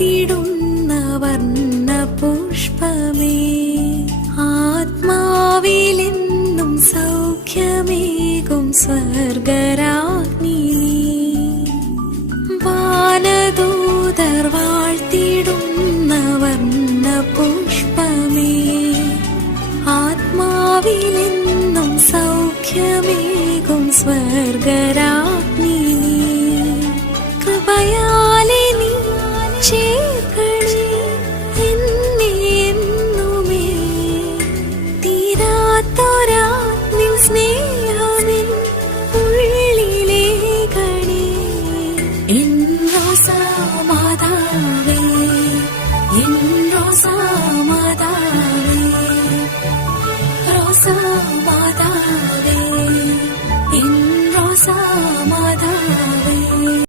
വാഴ്ത്തിടുന്ന വർണ്ണ പുഷ്പമേ, ആത്മാവിലെന്നും സൗഖ്യമേകും സ്വർഗരാജ്ഞി നീ. വാനദൂതർ വാഴ്ത്തിടുന്ന വർണ്ണ പുഷ്പമേ, ആത്മാവിലെന്നും സൗഖ്യമേകും സ്വർഗരാജ്ഞി നീ. കൃപയാലെ നീ ചേർക്കണേ എന്നെ എന്നുമേ, തീരാത്തൊരാ നിൻ സ്നേഹമെൻ ഉള്ളിലേകണേ. എൻ റോസാമാതാവേ, എൻ റോസാമാതാവേ, റോസാമാതാവേ, എൻ റോസാമാതാവേ.